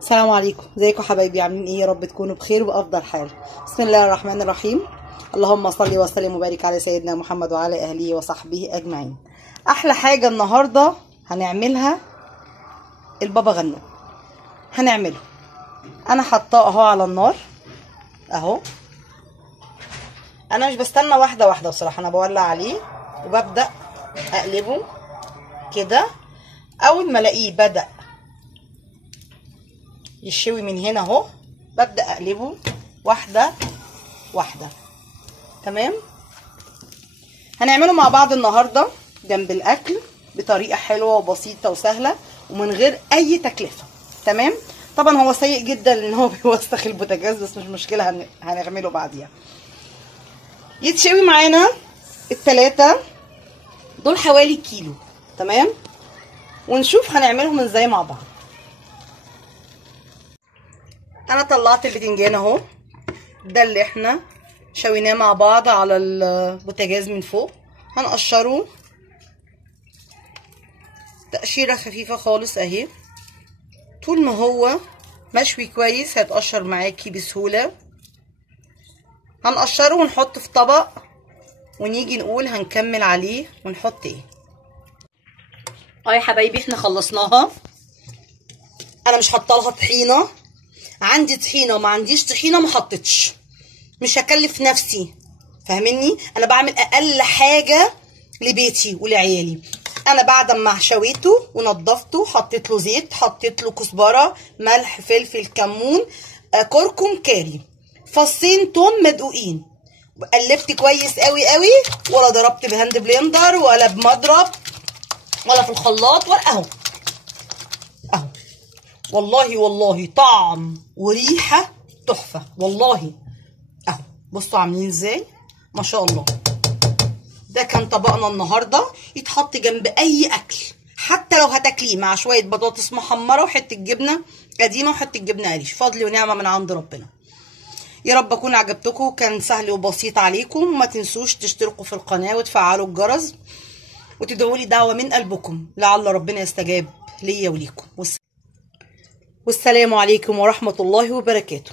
السلام عليكم، ازيكم حبايبي؟ عاملين ايه؟ يا رب تكونوا بخير وافضل حال. بسم الله الرحمن الرحيم. اللهم صل وسلم وبارك على سيدنا محمد وعلى اهله وصحبه اجمعين. احلى حاجه النهارده هنعملها البابا غنوج. هنعمله انا حطاه اهو على النار اهو. انا مش بستنى واحده واحده بصراحه، انا بولع عليه وببدا اقلبه كده. اول ما الاقيه بدا يشوي من هنا اهو، ببدا اقلبه واحده واحده. تمام. هنعمله مع بعض النهارده جنب الاكل بطريقه حلوه وبسيطه وسهله ومن غير اي تكلفه. تمام. طبعا هو سيء جدا لان هو بيوسخ البوتاجاز، بس مش مشكله، هنعمله بعديها. يتشوي معانا التلاتة دول حوالي كيلو. تمام. ونشوف هنعملهم ازاي مع بعض. انا طلعت البتنجان اهو، ده اللي احنا شويناه مع بعض على البوتاجاز من فوق. هنقشره تقشيره خفيفه خالص اهي. طول ما هو مشوي كويس هيتقشر معاكي بسهوله. هنقشره ونحطه في طبق ونيجي نقول هنكمل عليه ونحط ايه. يا حبايبي احنا خلصناها. انا مش حاطه لها طحينه، عندي طحينه وما عنديش طحينه ما حطيتش، مش هكلف نفسي، فاهميني؟ انا بعمل اقل حاجه لبيتي ولعيالي. انا بعد ما شويته ونضفته حطيت له زيت، حطيت له كزبره، ملح، فلفل، كمون، كركم، كاري، فصين توم مدقوقين. قلبت كويس قوي قوي، ولا ضربت بهاند بلندر ولا بمضرب ولا في الخلاط ولا اهو. والله طعم وريحه تحفه والله. اهو بصوا عاملين ازاي، ما شاء الله. ده كان طبقنا النهارده، يتحط جنب اي اكل، حتى لو هتاكليه مع شويه بطاطس محمره وحته جبنه قديمه وحته جبنه قريش، فضل ونعمه من عند ربنا. يا رب اكون عجبتكم، كان سهل وبسيط عليكم. وما تنسوش تشتركوا في القناه وتفعلوا الجرس وتدعوا لي دعوه من قلبكم لعل ربنا يستجاب ليا وليكم. والسلام عليكم ورحمه الله وبركاته.